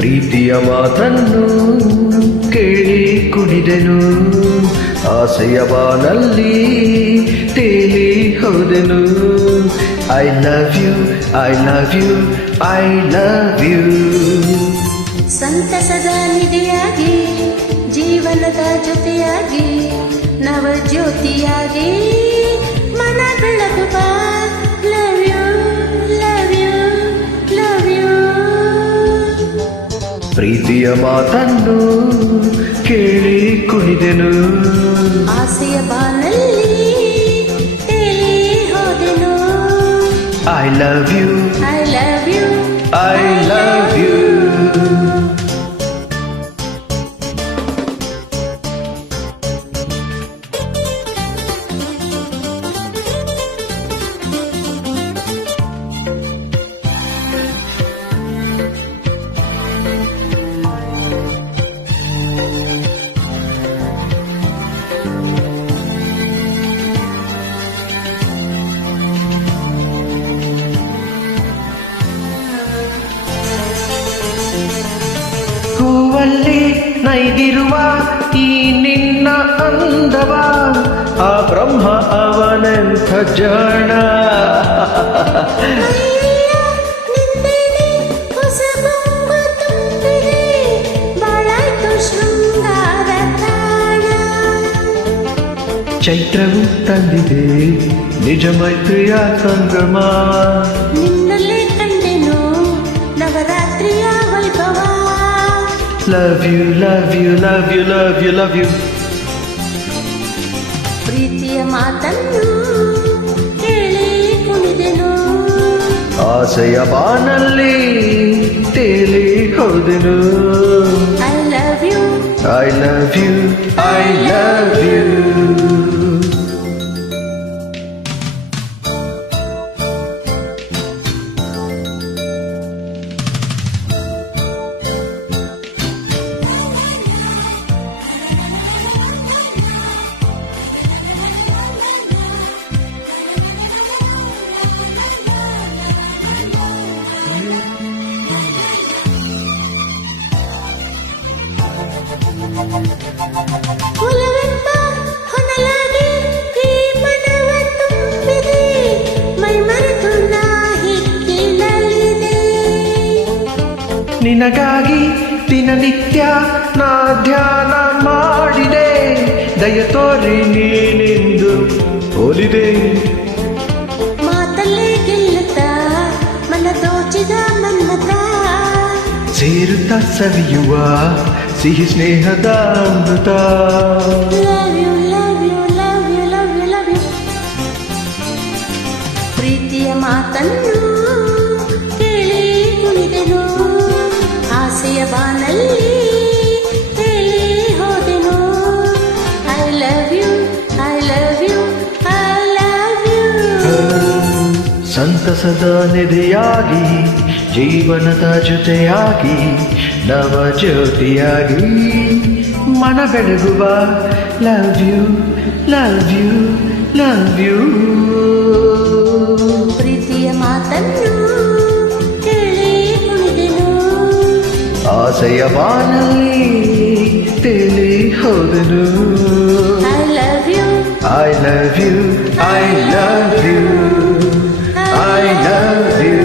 ಪ್ರೀತಿಯ ಮಾತನ್ನು ಕೇಳಿ ಕುಣಿದೆನು, ಆಸೆಯ ಬಾನಲ್ಲಿ ತೇಲಿ ಹೋದೆನು. I love you, I love you, I love you. ಸಂತಸದ ನಿಧಿಯಾಗಿ, ಜೀವನದ ಜೊತೆಯಾಗಿ, ನವ ಜ್ಯೋತಿಯಾಗಿ ಮನ ಬೆಳಗುವ. Love you, love you, love you. ಪ್ರೀತಿಯ ಮಾತನ್ನು ಕೇಳಿ ಕುಣಿದೆನು, ಆಸೆಯ ಬಾನಲ್ಲಿ ತೇಲಿ ಹೋದೆನು. I love you, I love you, I love you. ಹೂವಲ್ಲಿ ನೈದಿರುವ ಈ ನಿನ್ನ ಅಂದವ, ಆ ಬ್ರಹ್ಮ ಅವನೆಂಥ ಜಾಣ. ನಿಂದೆನೆ ಹೊಸ ಬೊಂಬ ತುಂಬಿದೆ, ಬಾಳಾಯ್ತು ಶೃಂಗಾರ ತಾಣ. ಚೈತ್ರವು ತಂದಿದೆ ನಿಜ ಮೈತ್ರಿಯ ಸಂಗಮ, ನಿನ್ನಲ್ಲೇ ಕಂಡೆನು ನವರಾತ್ರಿಯ ವೈಭವ. Love you, love you, love you, love you, love you. ಪ್ರೀತಿಯ ಮಾತನ್ನು ಕೇಳಿ ಕುಣಿದೆನು, ಆಸೆಯ ಬಾನಲ್ಲಿ ತೇಲಿ ಹೋದೆನು. I love you, I love you, I love you. ಒಲವೆಂಬ ಹೊನಲಾಗಿ ಈ ಮನವ ತುಂಬಿದೆ, ಮೈ ಮರೆತು ನಾ ಹಿಕ್ಕಿನಲ್ಲಿದೆ. ನಿನಗಾಗಿ ದಿನನಿತ್ಯ ನಾ ಧ್ಯಾನ ಮಾಡಿದೆ, ದಯ ತೋರಿ ನೀನೆಂದು ಹೋಲಿದೆ. ಮಾತಲ್ಲೇ ಗೆಲ್ಲುತ್ತಾ ಮನ ದೋಚಿದ ಮನ್ಮತ, ಸೇರುತ್ತಾ ಸವಿಯುವ ಸಿಹಿ ಸ್ನೇಹದ ಅಮೃತ. Love you, love you, love you, love you, love you. ಪ್ರೀತಿಯ ಮಾತನ್ನು ಕೇಳಿ ಕುಣಿದೆನು, ಆಸೆಯ ಬಾನಲ್ಲಿ ತೇಲಿ ಹೋದೆನು. I love you, I love you, I love you. ಸಂತಸದ ನಿಧಿಯಾಗಿ, ಜೀವನದ ಜೊತೆಯಾಗಿ, ನವ ಜ್ಯೋತಿಯಾಗಿ ಮನ ಬೆಳಗುವ. Love you, love you, love you. ಪ್ರೀತಿಯ ಮಾತನ್ನು ಕೇಳಿ ಕುಣಿದೆನು, ಆಸೆಯ ಬಾನಲ್ಲಿ ತೇಲಿ ಹೋದನು. I love you, I love you, I love you, I love you.